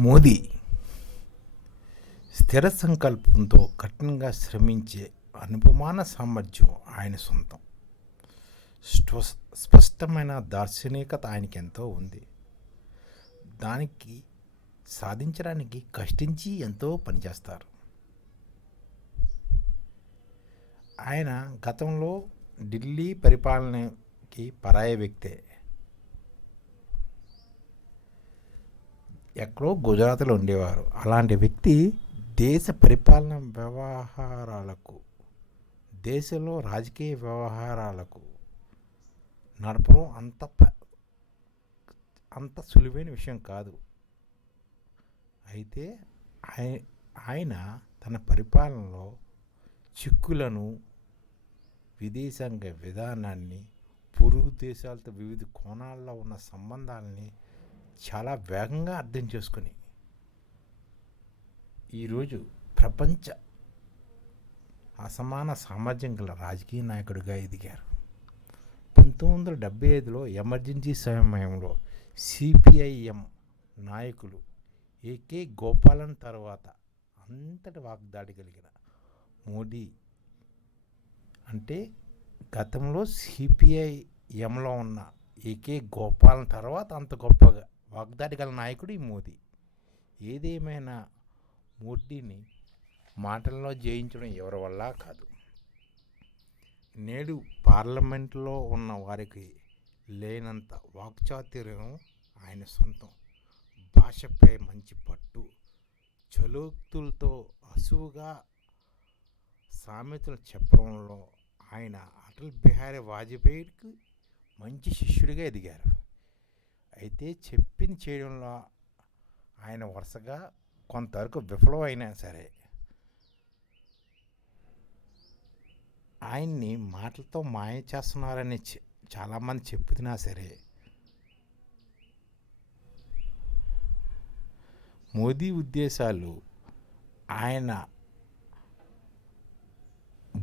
మోదీ స్థిర సంకల్పంతో కఠినంగా శ్రమించే అనుపమాన సామర్థ్యం ఆయన సొంతం. స్పష్టమైన దార్శనికత ఆయనకెంతో ఉంది. దానికి సాధించడానికి కష్టించి ఎంతో పనిచేస్తారు. ఆయన గతంలో ఢిల్లీ పరిపాలనకి పరాయ వ్యక్తే. ఎక్కడో గుజరాత్లో ఉండేవారు. అలాంటి వ్యక్తి దేశ పరిపాలన వ్యవహారాలకు, దేశంలో రాజకీయ వ్యవహారాలకు నడపడం అంత సులువైన విషయం కాదు. అయితే ఆయన తన పరిపాలనలో చిక్కులను, విదేశాంగ విధానాన్ని, పొరుగు దేశాలతో వివిధ కోణాల్లో ఉన్న సంబంధాలని చాలా వేగంగా అర్థం చేసుకుని ఈరోజు ప్రపంచ అసమాన సామర్థ్యం గల రాజకీయ నాయకుడిగా ఎదిగారు. 1975లో ఎమర్జెన్సీ సమయంలో సిపిఐఎం నాయకులు ఏకే గోపాలన్ తర్వాత అంతటి వాగ్దాడి కలిగిన మోదీ అంటే గతంలో సిపిఐఎంలో ఉన్న ఏకే గోపాలన్ తర్వాత అంత గొప్పగా వాగ్దాడి గల నాయకుడు ఈ మోదీ. ఏదేమైనా మోదీని మాటల్లో జయించడం ఎవరి వల్ల కాదు. నేడు పార్లమెంట్లో ఉన్న వారికి లేనంత వాక్చాతుర్యం ఆయన సొంతం. భాషపై మంచి పట్టు, చలోక్తులతో అసువుగా సామెతలు చెప్పడంలో ఆయన అటల్ బిహారీ వాజ్పేయికి మంచి శిష్యుడిగా ఎదిగారు. అయితే చెప్పింది చేయడంలో ఆయన వరుసగా కొంతవరకు విఫలం అయినా సరే, ఆయన్ని మాటలతో మాయ చేస్తున్నారని చాలామంది చెప్తున్నా సరే, మోదీ ఉద్దేశాలు, ఆయన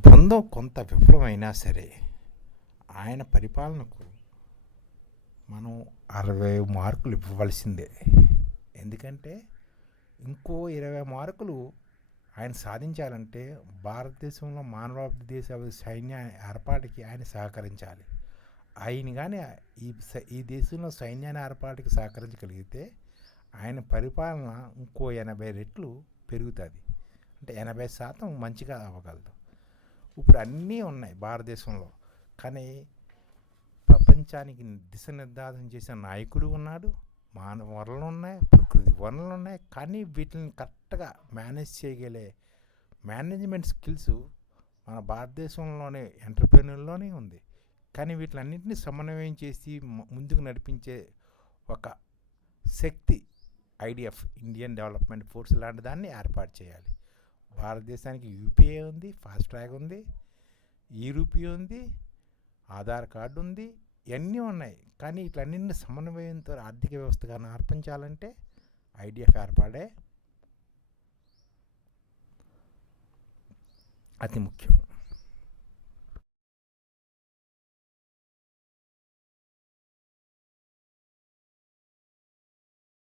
బృందం కొంత విఫలమైనా సరే, ఆయన పరిపాలనకు మనం 60 మార్కులు ఇవ్వవలసిందే. ఎందుకంటే ఇంకో 20 మార్కులు ఆయన సాధించాలంటే భారతదేశంలో మానవాభివృద్ధి దేశ సైన్య ఏర్పాటుకి ఆయన సహకరించాలి. ఆయన కానీ ఈ దేశంలో సైన్యాన్ని ఏర్పాటుకి సహకరించగలిగితే ఆయన పరిపాలన ఇంకో 80 రెట్లు పెరుగుతుంది. అంటే 80% మంచిగా అవ్వగలదు. ఇప్పుడు అన్నీ ఉన్నాయి భారతదేశంలో, కానీ ప్రపంచానికి దిశనిర్దేశం చేసిన నాయకుడు ఉన్నాడు, మానవ వనరులు ఉన్నాయి, ప్రకృతి వనరులు ఉన్నాయి. కానీ వీటిని కరెక్ట్గా మేనేజ్ చేయగలే మేనేజ్మెంట్ స్కిల్స్ మన భారతదేశంలోనే ఎంటర్‌ప్రెన్యూర్‌లోనే ఉంది. కానీ వీటిలన్నింటినీ సమన్వయం చేసి ముందుకు నడిపించే ఒక శక్తి ఐడిఎఫ్, ఇండియన్ డెవలప్మెంట్ ఫోర్స్ లాంటి దాన్ని ఏర్పాటు చేయాలి. భారతదేశానికి యూపీఐ ఉంది, ఫాస్ట్ ట్రాక్ ఉంది, ఈరూపీ ఉంది, ఆధార్ కార్డు ఉంది, ఇవన్నీ ఉన్నాయి. కానీ ఇట్లన్నింటినీ సమన్వయంతో ఆర్థిక వ్యవస్థగా నడిపించాలంటే ఐడిఎఫ్ ఏర్పాటే అతి ముఖ్యం.